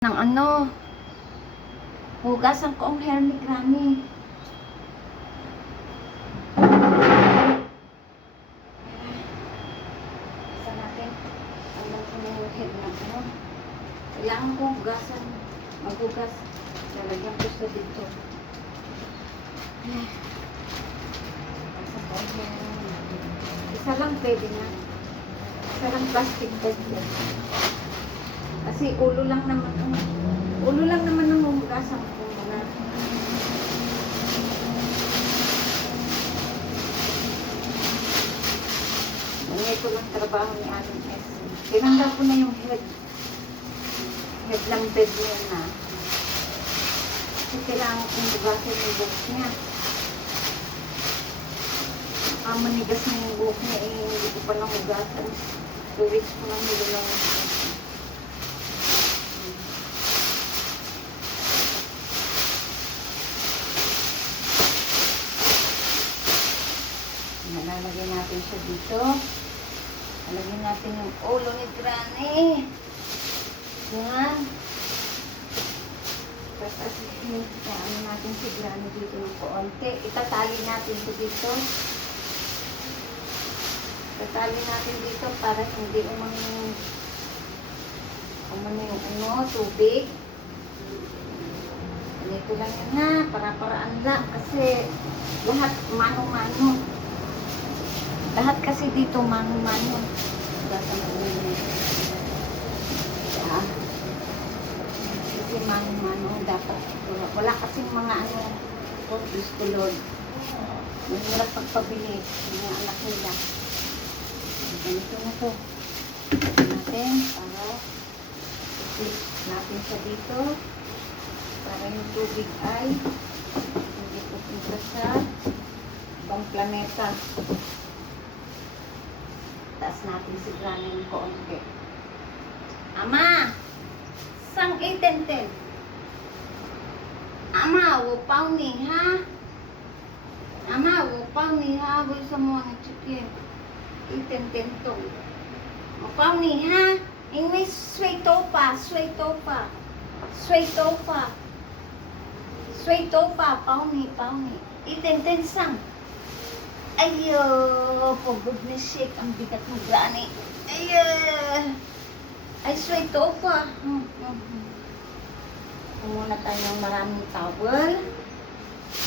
Ng hugasan ko ang hair ni Granny. Isa natin. Hanggang ko na yung head ng kailangan ko hugasan. Maghugas. Lalagyan ko sa dito. Isa lang pwede na. Isa lang plastic bag yan. Kasi ulo lang naman ang hugasan ko mga. Ito lang trabaho ni Adam S. Tinanggal ko na yung head lang bed niya na. Kasi kailangan kong hugasan yung buhok niya. Manigas na yung buhok niya hindi ko pa lang hugasan. 2 weeks ko lang nilulang hugasan. Nalalagay natin siya dito. Lalagyan natin yung ulo ni Granny. Yan. Tapos ano natin si Granny dito ng konti. Itatali natin ito dito. Itatali natin dito para hindi umano yung tubig. Ganito lang yun na. Para-paraan lang. Kasi lahat mano-mano. Lahat kasi dito mano-mano. Kasi mano-mano dapat. Wala kasing mga gusto Lord. Mahirap pagpabili mga anak nila. Ganito na to. Natin para i-flip natin siya dito. Para yung tubig ay hindi pupunta sa ibang planeta. Taas natin si Granny ng konti. Ama! Sang 8-10. Ama, wupaw ni ha? Ama, wupaw ni ha? Gusto sa mga chicken. 8-10 to. Wupaw ni ha? English, sway topa. Sway topa. Sway topa. Sway topa. Pau ni. 8-10 sang. Ayo, for goodness sake, ang bigat ng Granny. Ayo. Ay, sweet pa. Muna tayo ng maraming towel.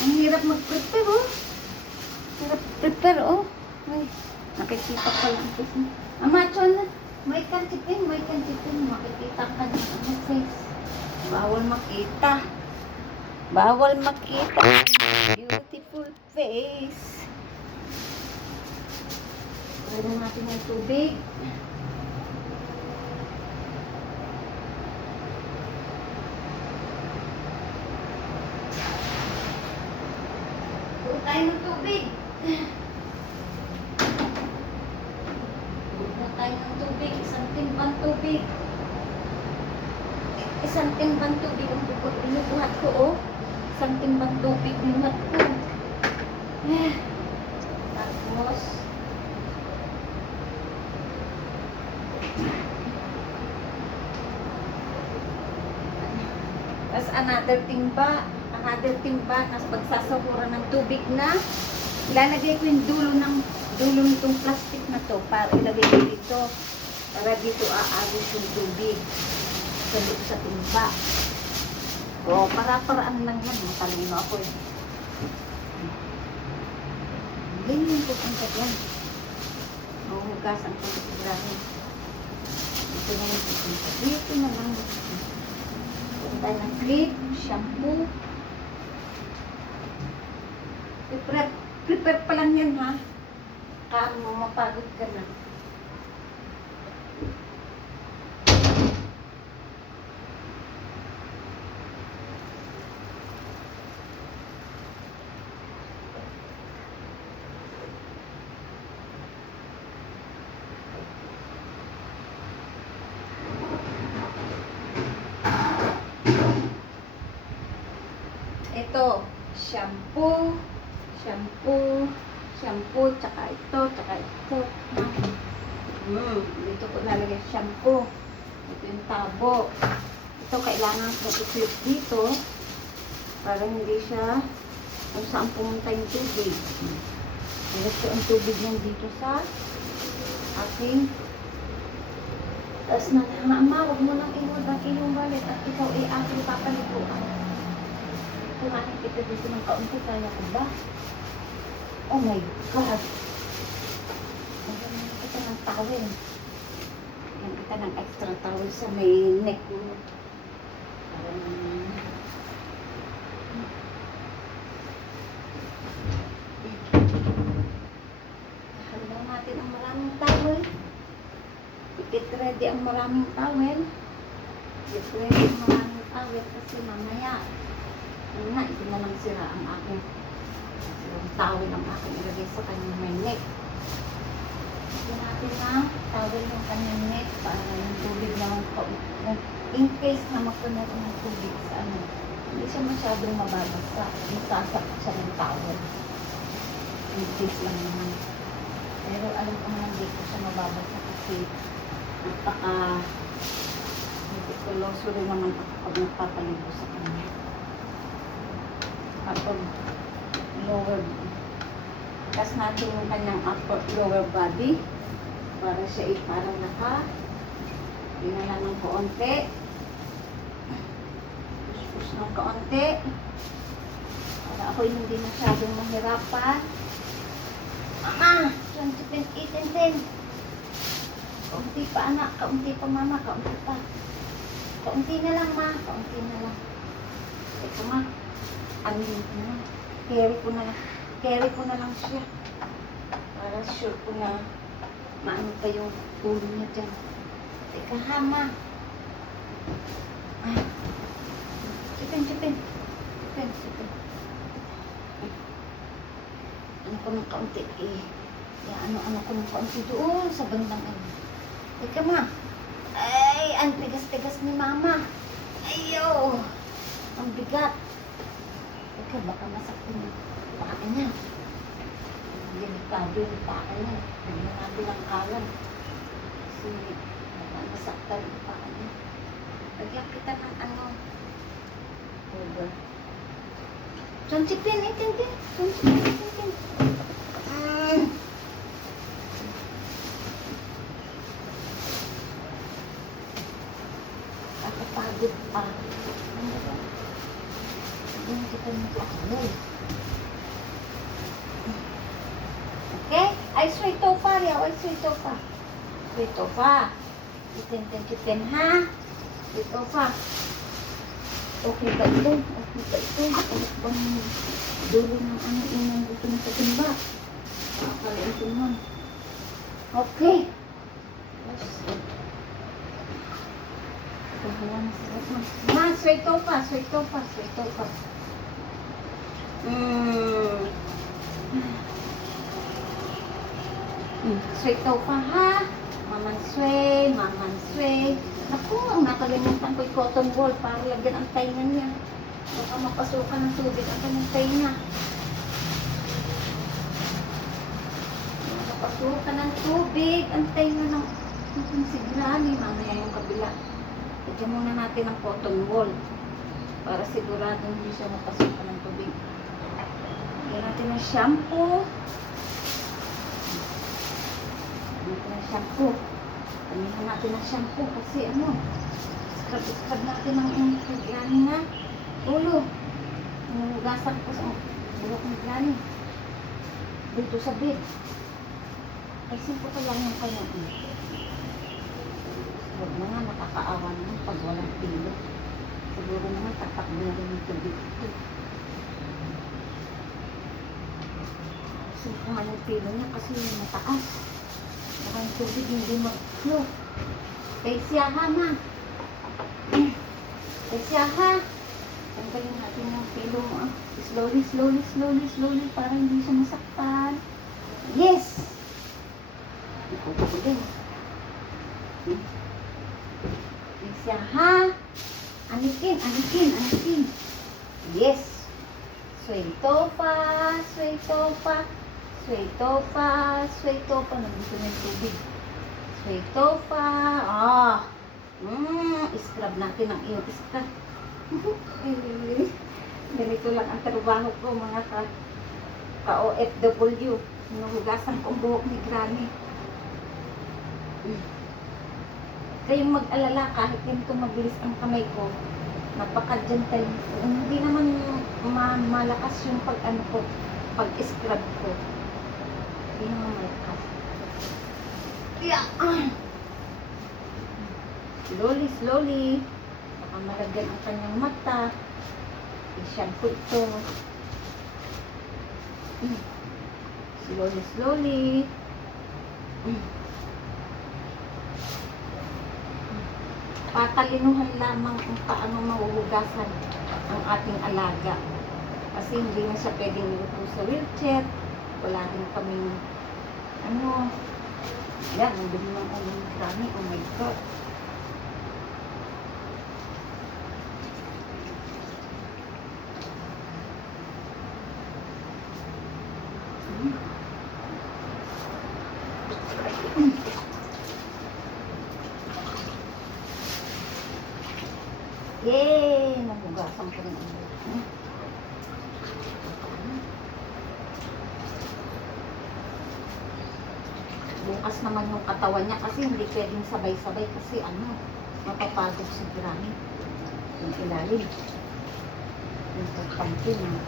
Ang hirap mag-prepare, oh. Hirap prepare, oh. Ay, nakikita pa lang ito. Amacho na. May kantipin. Makikita ka na ang face. Bawal makita. Beautiful face. Lagyan natin ng tubig. Huwag tayo ng tubig. Huwag tayo ng tubig. Isang timbang tubig. Isang timbang tubig ang binubuhat ko, oh. Isang timbang tubig binubuhat ko. Tapos, another timba na pagsasahuran ng tubig na ilalagay ko yung dulo nitong plastic na to para ilagay ko dito para dito aagos yung tubig sa timba. O, para-paraan lang yan. Matalino ako eh. Ganyan po ang kagyan. Hugasan ko sa Granny. Dito na lang. Tayo ng clip, shampoo. Prepare pa lang yan, ha? Kaya mo mapagod ka na. Ito, shampoo, tsaka ito. Dito ko nalagay shampoo. Ito yung tabo. Ito, kailangan ko i-clip dito para hindi siya kung saan pumunta yung tubig. Diretso ang tubig niyan dito sa aking. Tapos na, Ama, huwag mo nang ihold ang iyong wallet at ikaw ay aking papaliguan. Kumain kita dito ng kaunti, kaya ko ba? Oh my God! Magandang kita ng towel. Magandang kita ng extra towel sa may neck mo. Handa natin ang maraming towel. Get ready ang maraming towel. Get ready ang maraming towel kasi mamaya ito na lang sira ang aking towel ang aking ilagay sa kanyang may neck. Ito natin na towel yung kanyang neck para yung tubig naman po. In case na magpunod ng tubig sa ano, hindi siya masyadong mababasa. Isasak siya ng towel. In case lang naman. Pero alam ko naman dito siya mababasa kasi napaka-meticuloso rin naman ako pag nagpapaligo sa kanya. Kapag lower, tas natin yung kanyang upper lower body para siya ay parang dinalan ng kaunti. Push ng kaunti para ako hindi masyadong mahirapan. Mama, 20, 10. Kaunti pa anak, kaunti pa mama, kaunti pa. Kaunti na lang ma, kaunti na lang. Ito ma, amin ko na. Carry ko na lang siya. Para sure ko na maano pa yung ulo niya dyan. Teka ha ma. Ay. Sipin. Ano ko ng kaunti eh. Ano ko ng kaunti doon sa bandang ano. Teka ma. Ay, ang tigas-tigas ni mama. Ayo. Ang bigat. Teka, baka masaktin yung paa niya. Delikado yung paa niya. Hindi natin ang kalan. Kasi baka masaktan yung paa niya. Lagyan kita ng ano. Over. Sunsipin, itin. Pagod pa. Ano ba? Hindi kita nagkakaroon. Okay? Ay, sweet tofa. Ay, sweet tofa. Sweet tofa. Itin ha? Sweet tofa. Okay ba ito? Ano bang dulo ng ano inang dito na sa timba? Nakakalain ko naman. Okay. Yes. Ma, sweet tofa. Sweet tofa. Sweet tofa ha. Maman sway. Naku, ang nakalimutan ko yung cotton ball para lagyan ang tainga niya. Baka mapasukan ng tubig ang kanyang tainga. Mapasukan ng tubig ang tainga ng si Granny. Mamaya yung kabila. Lagyan muna natin ang cotton wool para sigurado hindi siya mapasukan ng tubig. Lagyan natin ng shampoo. Kamihan natin ng shampoo kasi ano, scrub natin ang Granny na ulo. Hinugasan ko sa ulo ng Granny. Dito sa bed. Ay, simple ko lang yung kanyang ulo. Huwag na nga, nakakaawa naman pag walang pilo. Siguro naman tatakbo na rin yung tubig ito. Simple nga yung pilo niya kasi mataas. Baka yung tubig hindi mag-flow. Kaya siya ha, ma. Kaya siya ha. Tanggalin natin yung pilo mo. Slowly para hindi siya masaktan. Yes! Ito ko din. Siya ha. Anikin. Yes. Sweet tofa. Nandito na yung tubig. Sweet tofa. Scrub natin ang iyong scalp. Ganito lang ang trabaho ko mga ka-OFW. Hinuhugasan ko ang buhok ni Granny. Kayong mag-alala kahit ganito mabilis ang kamay ko. Napaka-gentle. Hindi naman malakas yung pag-scrub ko. Hindi naman malakas. Yeah. Slowly, slowly. Baka malagyan ang kanyang mata. I-shampoo ito. Slowly, slowly. Patalinuhan lamang kung paano mahuhugasan ang ating alaga. Kasi hindi na siya pwedeng iluto sa wheelchair. Wala rin kaming yan, ang dumi ng ulo ni Granny. Oh my God. Yay! Nahugasan ko rin ang buhok. Bukas naman yung katawan niya kasi hindi pwedeng sabay-sabay kasi mapapagod si Granny. Yung ilalim. Yung pagpangki na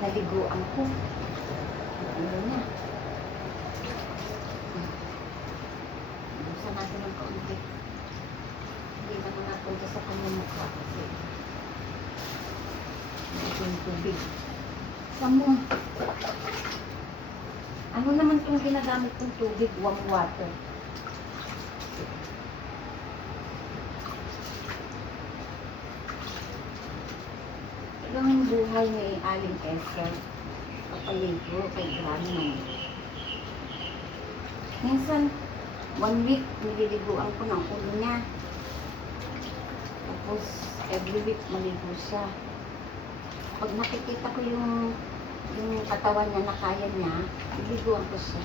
naliguan ko. Yung niya. Busan natin ang kaunti. Hindi naman napunta sa kanyang mukha kasi ito yung tubig. Samo. Ano naman itong ginagamit kong tubig? Warm water. Ilang buhay ni Aling Esther kapaligo kay Granny. Minsan, 1 week, nililiguan ko ng ulo niya. Tapos, every week, maligo siya. Pag nakikita ko yung katawan niya na kaya niya, niliguan ko siya.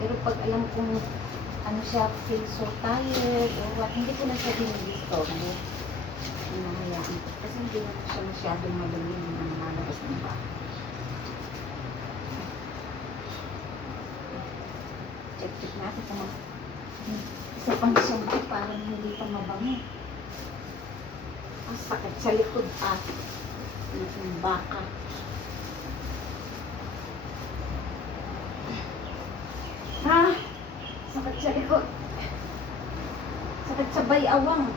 Pero pag alam kong siya, feel so tired, or what, hindi ko na siya dinidistorbo. Hinahayaan ko. Kasi hindi na siya masyadong madali na nalalabas ng baka. Check natin kung isa pang shampoo parang hindi pa mabango. Ang sakit sa likod ng baka. Sakit sa likod. Sakit sa bayawang.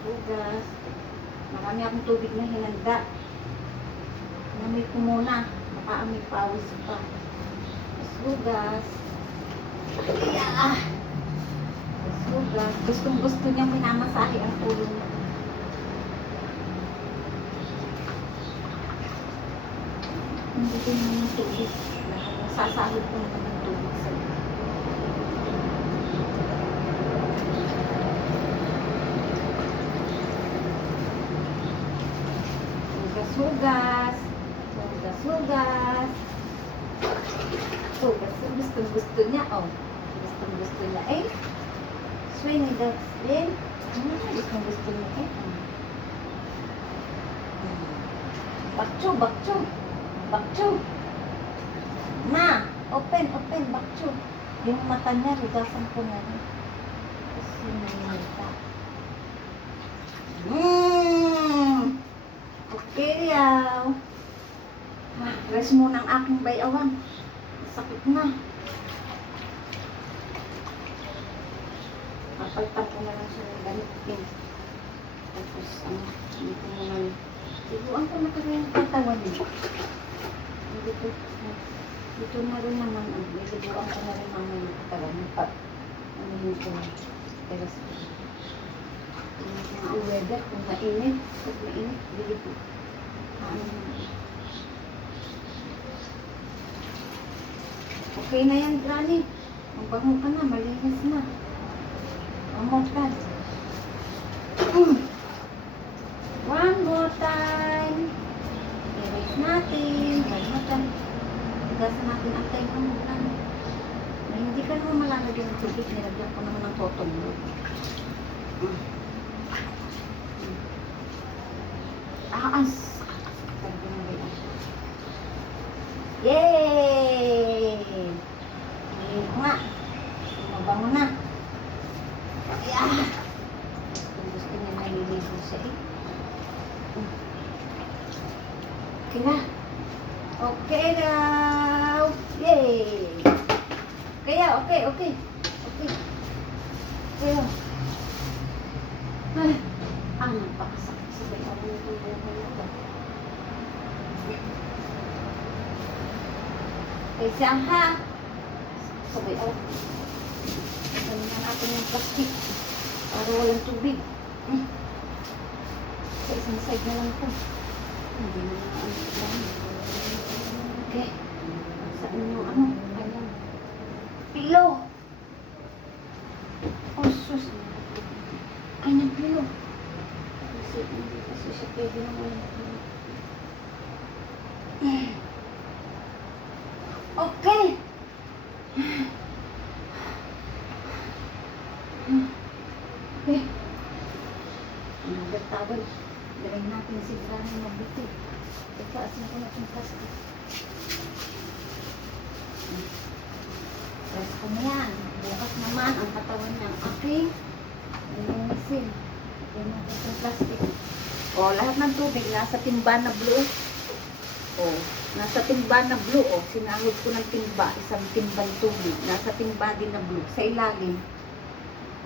Sugas. Marami akong tubig na hinanda. Namoy ko muna. Baka amoy pawis pa. Sugas. Gusto niya minamasahe ang ulo niya. Hindi ko naman ng tubig. Sasahod ko naman ng tubig sa iyo. Sugas. Gusto niya. Gusto niya. Swing that spin. Gusto niya. Bakcho. Na, open, bakcho. Yung mata niya, rugasan ko na rin. Kasi nangyayta. Okay, yaw. Rest muna ang aking bayawang. Sakit na. Papalitan ko na lang siya ng ganit pin. Tapos, dito mo lang. Iguan ko na kami yung katawan niya. Dito na rin naman. Iguan ko na rin naman yung katawan niya. Dito na. Teras ko. Ang weather, kung mainit. Pag mainit, dito. Okay na yan, Granny. Magbango ka na, malinis na. One more time. One more time. Tapos natin. Gasan natin ang tayo ng ulan. Hindi ka naman malalagyan ng tubig. Nilagyan ko naman ng cotton wool. As! Yay! Ngayon ko nga. Mabango na. Ayan. Gusto niya naliligo siya eh. Okay na. Okay daw. Yay! Kaya, okay. Kaya. Ay, ang napakasakit sa bayan ng buhay na ba? Kaysa ha. Sabay ako. Ganyan na natin yung plastic. Para walang tubig. Sa isang side na lang ito. Hindi na lang. Okay. Saan yung ano? Ayan. Pilo. Oh, sus. Kanyang pilo. Kasi siya pwede na walang pilo. Okay. Okay. Another towel. Dalhin natin si Granny na buti. Ipaasin ko natin plastic. Press ko na yan. Bukas naman ang katawan ng aking linisin. Dalhin natin sa plastic. O, lahat ng tubig nasa timba na blue. O, nasa timba na blue. O, sinahod ko ng timba. Isang timbang tubig. Nasa timba din na blue. Sa ilalim.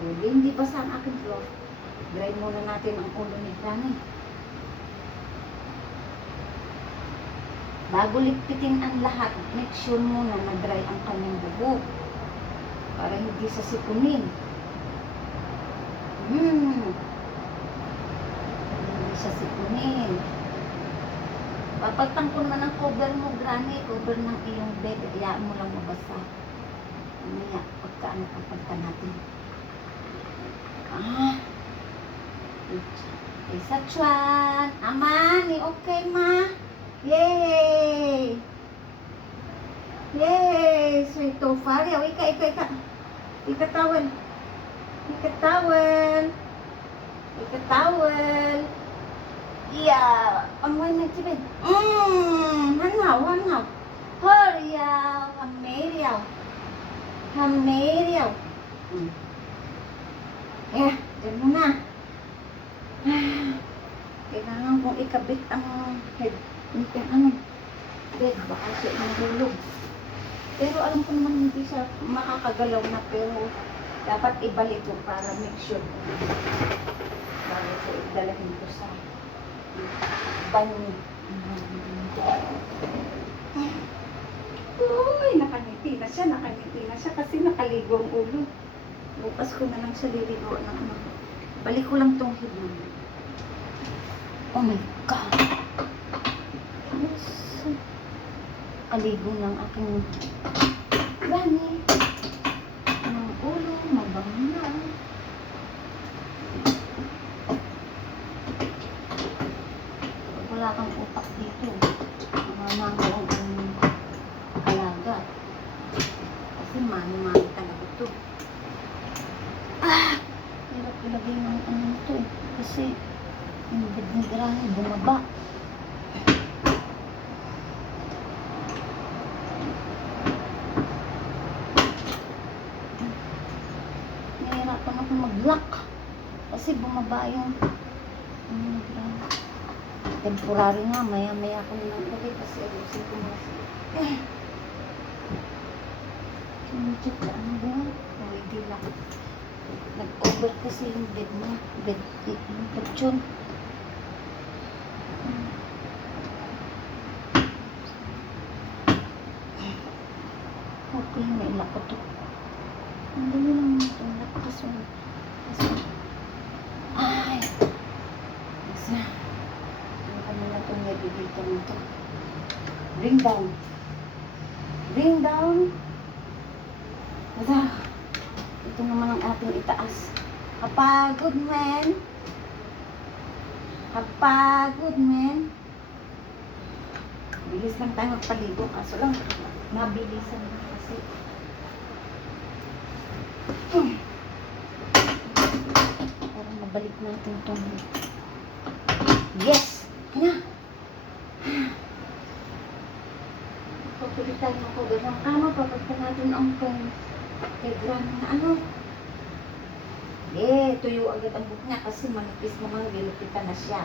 O, hindi basa ang aking floor. Dry muna natin ang ulo ni Granny. Bago ligpitin ang lahat, make sure muna na dry ang kanyang buhok. Para hindi sa sipunin. Hindi siya sipunin. Papagtang ko naman ang cover mo, Granny. Cover ng iyong bed. Iyaan mo lang mabasa. Mamaya, pagka natin. Isa Chuan. Ama, ni okay ma. Yay! Yay! Sweet tofa. Ika. Ika towel. Yeah. Ang way na chibin. Hanaw. Huryaw. Hameriyaw. Yeah, dyan muna. Kailangan kong ikabit ang head. Bed. Baka siya mahulog. Pero alam ko naman hindi siya makakagalaw na, pero dapat ibalik ko para make sure. Bago ko idalahin ko sa banyo. Uy, nakangiti na siya kasi nakaligo ang ulo. Bukas ko na lang siya liligo ng ano. Balik ko lang tong head naman. Oh my God! Yes. Kaligo ng aking Granny. Ang ulo, mabango na. Wala kang utak dito. Nangangalang ang alaga. Kasi mani-mani talaga ito. Hirap ilagay ng ano ito. Kasi yung bed ni Granny bumaba. Nahihirapan ako mag-lock. Kasi bumaba yung temporary nga. Maya-maya ko na lang ulit kasi ayusin ko na siya. Check ka ano ba? Hindi lang. Nag-over kasi yung bed mo. Bed yung kutsyon. Okay, may lock ko to. Ang dami lang itong lock kasi. Ay! Isa. Ano na itong nabibigta mo ito? Bring down. Bring down. Ito. Ito naman ang ating itaas. Kapagod, man. Kapagod, man. Bilis lang tayo magpaligo. Kaso lang, mabilisan na kasi. Para mabalik natin itong... Yes! Na! Papulit tayo ng cover ng kama. Papagta natin ang telegram na ano. Tuyo agad ang buhok niya kasi manipis naman, gilupitan na siya.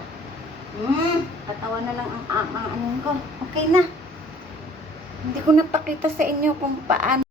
Katawan na lang ang anong ko. Okay na. Hindi ko napakita sa inyo kung paano